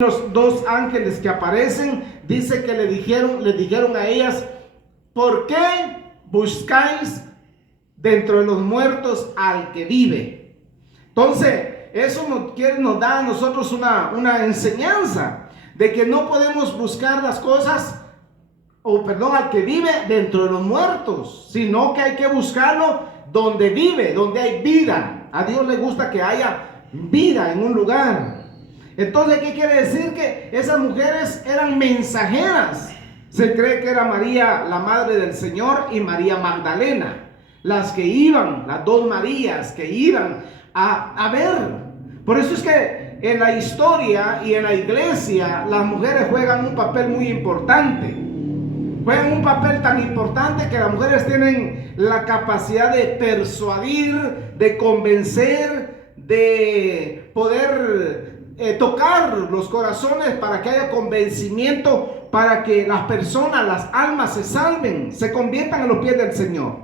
Los dos ángeles que aparecen, dice que les dijeron a ellas: ¿por qué buscáis dentro de los muertos al que vive? Entonces, eso nos da a nosotros una enseñanza de que no podemos buscar las cosas, al que vive dentro de los muertos, sino que hay que buscarlo donde vive, donde hay vida. A Dios le gusta que haya vida en un lugar. Entonces, ¿qué quiere decir? Que esas mujeres eran mensajeras. Se cree que era María, la madre del Señor, y María Magdalena, las que iban, las dos Marías que iban a ver. Por eso es que en la historia y en la iglesia las mujeres juegan un papel muy importante. Juegan un papel tan importante que las mujeres tienen la capacidad de persuadir, de convencer, de poder tocar los corazones para que haya convencimiento, para que las personas, las almas se salven, se conviertan a los pies del Señor.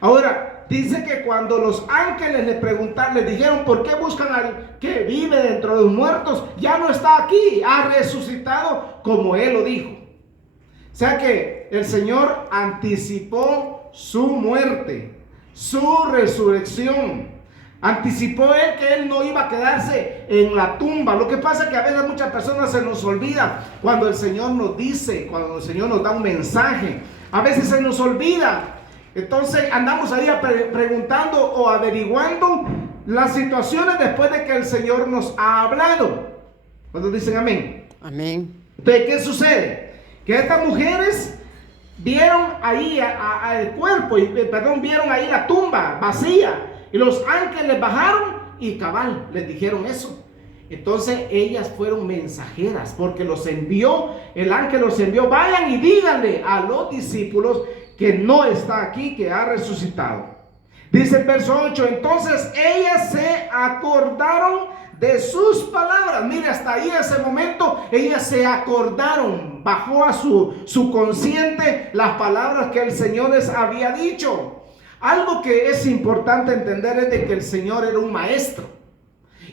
Ahora, dice que cuando los ángeles le dijeron: ¿por qué buscan al que vive dentro de los muertos? Ya no está aquí, ha resucitado como Él lo dijo. O sea que el Señor anticipó su muerte, su resurrección. Anticipó Él que Él no iba a quedarse en la tumba. Lo que pasa es que a veces a muchas personas se nos olvida cuando el Señor nos dice, cuando el Señor nos da un mensaje. A veces se nos olvida. Entonces andamos ahí preguntando o averiguando las situaciones después de que el Señor nos ha hablado. ¿Cuántos dicen amén? Amén. Entonces, ¿qué sucede? Que estas mujeres vieron ahí el cuerpo, vieron ahí la tumba vacía. Y los ángeles bajaron y cabal les dijeron eso. Entonces ellas fueron mensajeras, porque el ángel los envió: vayan y díganle a los discípulos que no está aquí, que ha resucitado. Dice el verso 8: entonces ellas se acordaron de sus palabras. Mire, hasta ahí ese momento ellas se acordaron, bajó a su consciente las palabras que el Señor les había dicho. Algo que es importante entender es de que el Señor era un maestro,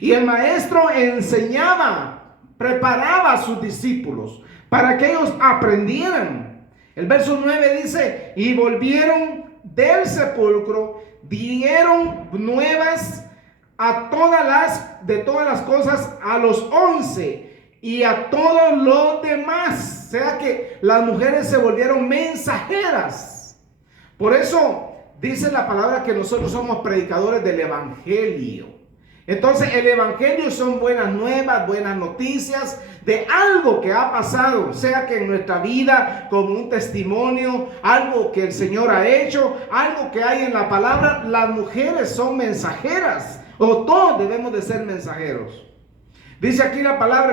y el maestro enseñaba, preparaba a sus discípulos para que ellos aprendieran. El verso 9 dice: y volvieron del sepulcro, dieron nuevas de todas las cosas a los 11 y a todos los demás. O sea que las mujeres se volvieron mensajeras. Por eso dice la palabra que nosotros somos predicadores del evangelio. Entonces el evangelio son buenas nuevas, buenas noticias de algo que ha pasado, sea que en nuestra vida, como un testimonio, algo que el Señor ha hecho, algo que hay en la palabra. Las mujeres son mensajeras, o todos debemos de ser mensajeros. Dice aquí la palabra,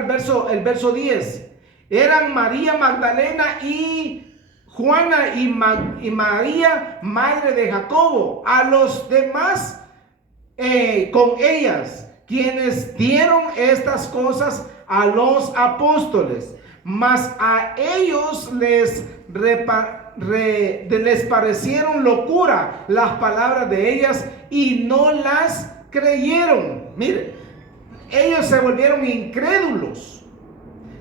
el verso 10: eran María Magdalena y Juana y María, madre de Jacobo, a los demás con ellas, quienes dieron estas cosas a los apóstoles. Mas a ellos les parecieron locura las palabras de ellas y no las creyeron. Mire, ellos se volvieron incrédulos.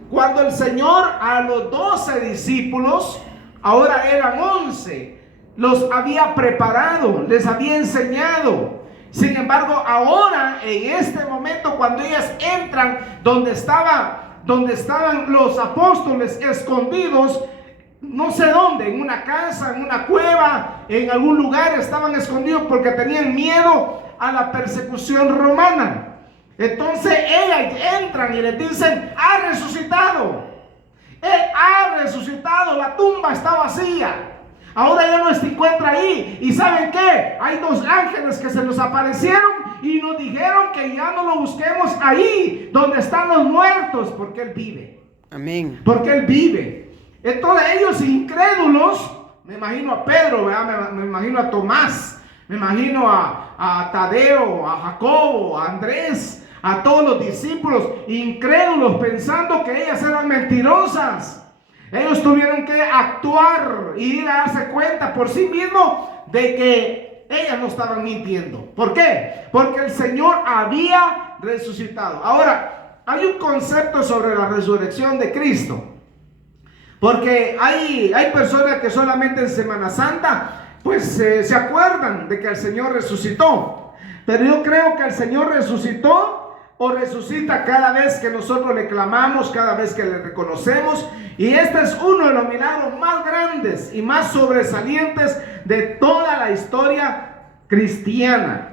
Cuando el Señor a los 12 discípulos, ahora eran 11, los había preparado, les había enseñado. Sin embargo, ahora, en este momento, cuando ellas entran donde estaban los apóstoles escondidos, no sé dónde, en una casa, en una cueva, en algún lugar estaban escondidos porque tenían miedo a la persecución romana. Entonces ellas entran y les dicen: ha resucitado. Él ha resucitado, la tumba está vacía. Ahora ya no se encuentra ahí. ¿Y saben qué? Hay dos ángeles que se nos aparecieron y nos dijeron que ya no lo busquemos ahí donde están los muertos, porque Él vive. Amén. Porque Él vive. Entonces ellos incrédulos, me imagino a Pedro, ¿verdad? Me imagino a Tomás, me imagino a Tadeo, a Jacobo, a Andrés, a todos los discípulos incrédulos, pensando que ellas eran mentirosas. Ellos tuvieron que actuar y ir a darse cuenta por sí mismos de que ellas no estaban mintiendo. ¿Por qué? Porque el Señor había resucitado. Ahora, hay un concepto sobre la resurrección de Cristo. Porque hay personas que solamente en Semana Santa pues se acuerdan de que el Señor resucitó. Pero yo creo que el Señor resucitó o resucita cada vez que nosotros le clamamos, cada vez que le reconocemos. Y este es uno de los milagros más grandes y más sobresalientes de toda la historia cristiana.